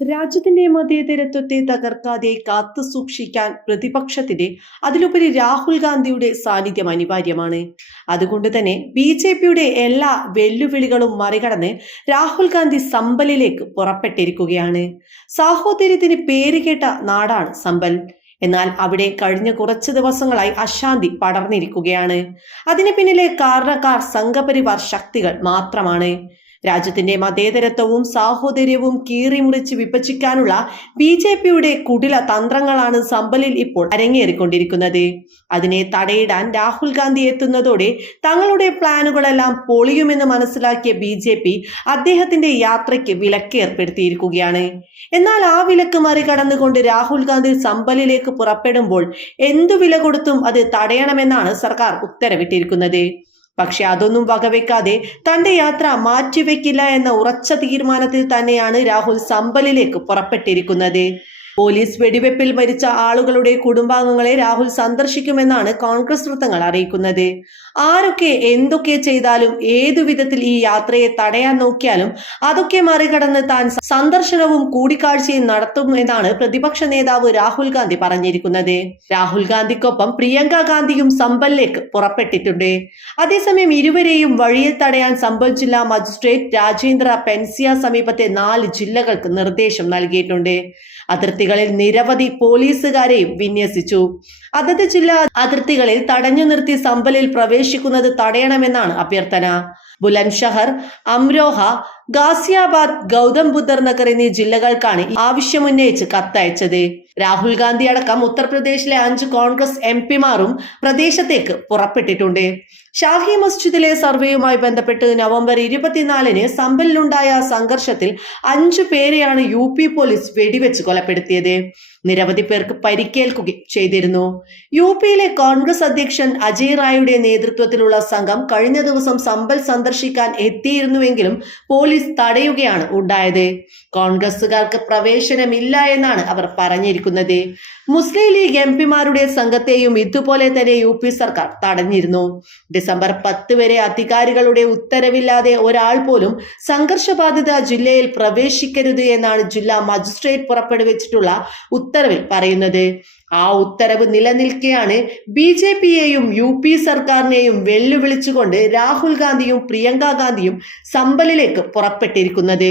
രാജ്യത്തിന്റെ മതേതരത്വത്തെ തകർക്കാതെ കാത്തു സൂക്ഷിക്കാൻ പ്രതിപക്ഷത്തിന്റെ അതിലുപരി രാഹുൽ ഗാന്ധിയുടെ സാന്നിധ്യം അനിവാര്യമാണ്. അതുകൊണ്ട് തന്നെ ബി ജെ പിയുടെ എല്ലാ വെല്ലുവിളികളും മറികടന്ന് രാഹുൽ ഗാന്ധി സമ്പലിലേക്ക് പുറപ്പെട്ടിരിക്കുകയാണ്. സാഹോദര്യത്തിന് പേരുകേട്ട നാടാണ് സമ്പൽ. എന്നാൽ അവിടെ കഴിഞ്ഞ കുറച്ച് ദിവസങ്ങളായി അശാന്തി പടർന്നിരിക്കുകയാണ്. അതിന് പിന്നിലെ കാരണക്കാർ സംഘപരിവാർ ശക്തികൾ മാത്രമാണ്. രാജ്യത്തിന്റെ മതേതരത്വവും സാഹോദര്യവും കീറിമുറിച്ച് വിഭജിക്കാനുള്ള ബി ജെ പിയുടെ കുടില തന്ത്രങ്ങളാണ് സമ്പലിൽ ഇപ്പോൾ അരങ്ങേറിക്കൊണ്ടിരിക്കുന്നത്. അതിനെ തടയിടാൻ രാഹുൽ ഗാന്ധി എത്തുന്നതോടെ തങ്ങളുടെ പ്ലാനുകളെല്ലാം പൊളിയുമെന്ന് മനസ്സിലാക്കിയ ബി ജെ പി അദ്ദേഹത്തിന്റെ യാത്രയ്ക്ക് വിലക്ക് ഏർപ്പെടുത്തിയിരിക്കുകയാണ് എന്നാൽ ആ വിലക്ക് മറികടന്നുകൊണ്ട് രാഹുൽ ഗാന്ധി സമ്പലിലേക്ക് പുറപ്പെടുമ്പോൾ എന്തു വില കൊടുത്തും അത് തടയണമെന്നാണ് സർക്കാർ ഉത്തരവിട്ടിരിക്കുന്നത്. പക്ഷെ അതൊന്നും വകവെക്കാതെ തന്റെ യാത്ര മാറ്റിവെക്കില്ല എന്ന ഉറച്ച തീരുമാനത്തിൽ തന്നെയാണ് രാഹുൽ സമ്പലിലേക്ക് പുറപ്പെട്ടിരിക്കുന്നത്. പോലീസ് വെടിവെപ്പിൽ മരിച്ച ആളുകളുടെ കുടുംബാംഗങ്ങളെ രാഹുൽ സന്ദർശിക്കുമെന്നാണ് കോൺഗ്രസ് വൃത്തങ്ങൾ അറിയിക്കുന്നത്. ആരൊക്കെ എന്തൊക്കെ ചെയ്താലും ഏതു വിധത്തിൽ ഈ യാത്രയെ തടയാൻ നോക്കിയാലും അതൊക്കെ മറികടന്ന് താൻ സന്ദർശനവും കൂടിക്കാഴ്ചയും നടത്തും എന്നാണ് പ്രതിപക്ഷ നേതാവ് രാഹുൽ ഗാന്ധി പറഞ്ഞിരിക്കുന്നത്. രാഹുൽ ഗാന്ധിക്കൊപ്പം പ്രിയങ്ക ഗാന്ധിയും സമ്പലിലേക്ക് പുറപ്പെട്ടിട്ടുണ്ട്. അതേസമയം ഇരുവരെയും വഴിയിൽ തടയാൻ സമ്പൽ ജില്ലാ മജിസ്ട്രേറ്റ് രാജേന്ദ്ര പെൻസിയ സമീപത്തെ നാല് ജില്ലകൾക്ക് നിർദ്ദേശം നൽകിയിട്ടുണ്ട്. അതിർത്തികളിൽ നിരവധി പോലീസുകാരെയും വിന്യസിച്ചു. അതത് ജില്ലാ അതിർത്തികളിൽ തടഞ്ഞു നിർത്തി സമ്പലിൽ പ്രവേശിക്കുന്നത് തടയണമെന്നാണ് അഭ്യർത്ഥന. ബുലൻഷഹർ അംരോഹ ഗാസിയാബാദ് ഗൗതം ബുദ്ധർ നഗർ എന്നീ ജില്ലകൾക്കാണ് ആവശ്യമുന്നയിച്ച് കത്തയച്ചത്. രാഹുൽ ഗാന്ധി അടക്കം ഉത്തർപ്രദേശിലെ അഞ്ച് കോൺഗ്രസ് എം പിമാരും പ്രദേശത്തേക്ക് പുറപ്പെട്ടിട്ടുണ്ട്. ഷാഹി മസ്ജിദിലെ സർവേയുമായി ബന്ധപ്പെട്ട് നവംബർ ഇരുപത്തിനാലിന് സമ്പലിലുണ്ടായ സംഘർഷത്തിൽ അഞ്ചു പേരെയാണ് യു പി പോലീസ് വെടിവെച്ച് കൊലപ്പെടുത്തിയത്. നിരവധി പേർക്ക് പരിക്കേൽക്കുകയും ചെയ്തിരുന്നു. യു പിയിലെ കോൺഗ്രസ് അധ്യക്ഷൻ അജയ് റായുടെ നേതൃത്വത്തിലുള്ള സംഘം കഴിഞ്ഞ ദിവസം സമ്പൽ സന്ദർശിക്കാൻ എത്തിയിരുന്നുവെങ്കിലും പോലീസ് തടയുകയാണ് ഉണ്ടായത്. കോൺഗ്രസുകാർക്ക് പ്രവേശനമില്ല എന്നാണ് അവർ പറഞ്ഞിരിക്കുന്നത്. മുസ്ലിം ലീഗ് എം പിമാരുടെ സംഘത്തെയും ഇതുപോലെ തന്നെ യു പി സർക്കാർ തടഞ്ഞിരുന്നു. ഡിസംബർ പത്ത് വരെ അധികാരികളുടെ ഉത്തരവില്ലാതെ ഒരാൾ പോലും സംഘർഷബാധിത ജില്ലയിൽ പ്രവേശിക്കരുത് എന്നാണ് ജില്ലാ മജിസ്ട്രേറ്റ് പുറപ്പെടുവിച്ചിട്ടുള്ള ഉത്തരവിൽ പറയുന്നത്. ആ ഉത്തരവ് നിലനിൽക്കെയാണ് ബി ജെ പിയെയും യു പി സർക്കാരിനെയും വെല്ലുവിളിച്ചുകൊണ്ട് രാഹുൽ ഗാന്ധിയും പ്രിയങ്ക ഗാന്ധിയും സമ്പലിലേക്ക് പുറപ്പെട്ടിരിക്കുന്നത്.